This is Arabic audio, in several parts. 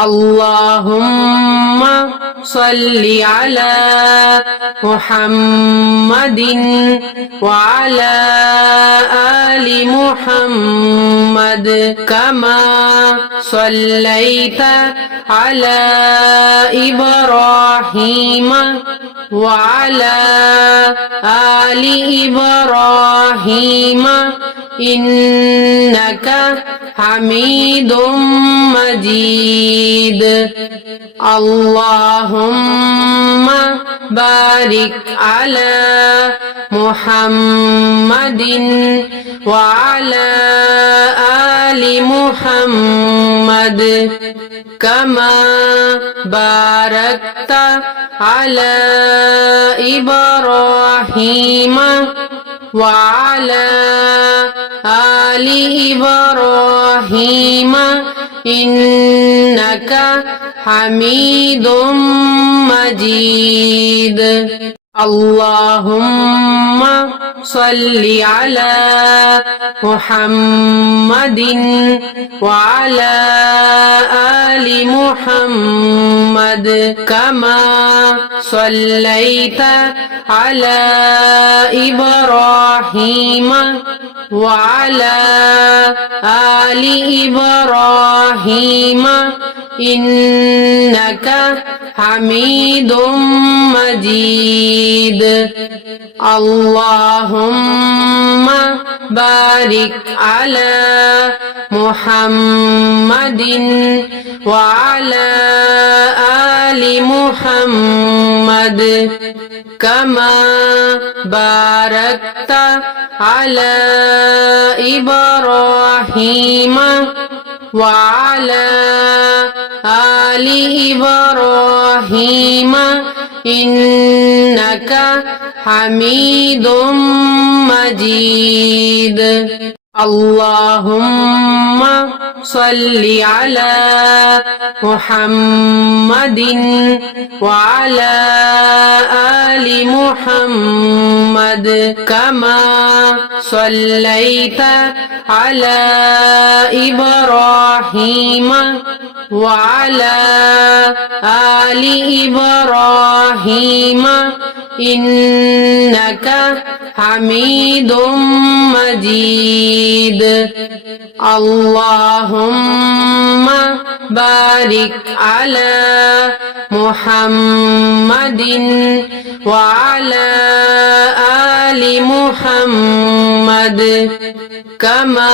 اللهم صل على محمد وعلى آل محمد كما صليت على إبراهيم وعلى آل إبراهيم إنك حميد مجيد اللهم بارك على محمد وعلى آل محمد كما باركت على إبراهيم وعلى آل إبراهيم إنك حميد مجيد اللهم صل على محمد وعلى آل محمد كما صليت على إبراهيم وعلى آل إبراهيم إنك حميد مجيد اللهم بارك على محمد وعلى آل محمد كما باركت على إبراهيم وعلى آل إبراهيم إنك حميد مجيد اللهم صل على محمد وعلى آل محمد كما صليت على إبراهيم وعلى آل إبراهيم إنك حميد مجيد اللهم بارك على محمد وعلى آل محمد كما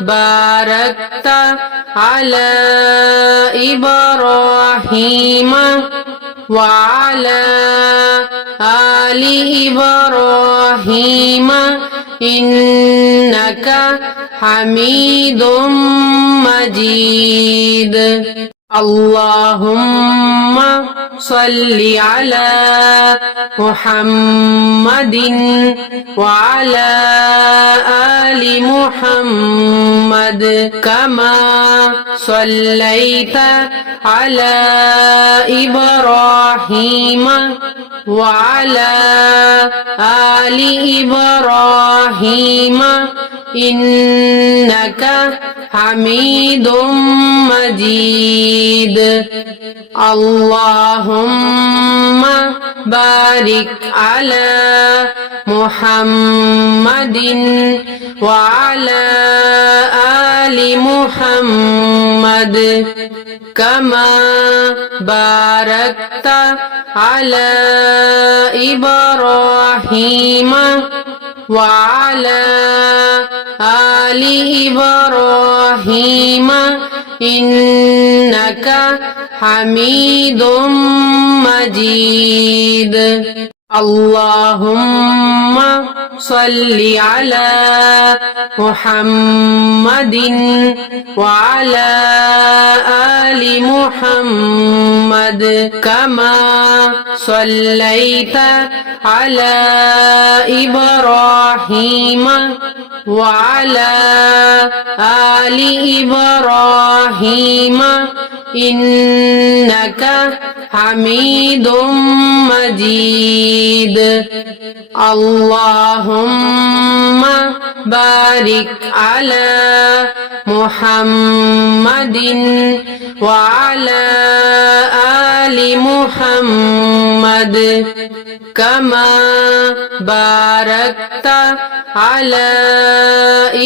باركت على إبراهيم وعلى آل إبراهيم إنك حميد مجيد اللهم صل على محمد وعلى آل محمد كما صليت على إبراهيم وعلى آل إبراهيم إنك حميد مجيد اللهم بارك على محمد وعلى آل محمد كما باركت على إبراهيم وعلى آل إبراهيم إنك حميد مجيد اللهم صل على محمد وعلى آل محمد كما صليت على إبراهيم وعلى آل إبراهيم إنك হামিদুম মাজিদ আল্লাহুম্মা বারিক আলা মুহাম্মাদিন ওয়া আলা আলি মুহাম্মাদ কামা বারাকতা আলা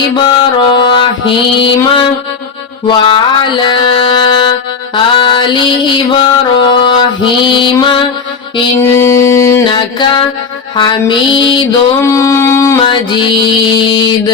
ইব্রাহিম ওয়া আলা আলি ইব্রাহিম ইন্নাকা হামিদুম মাজিদ।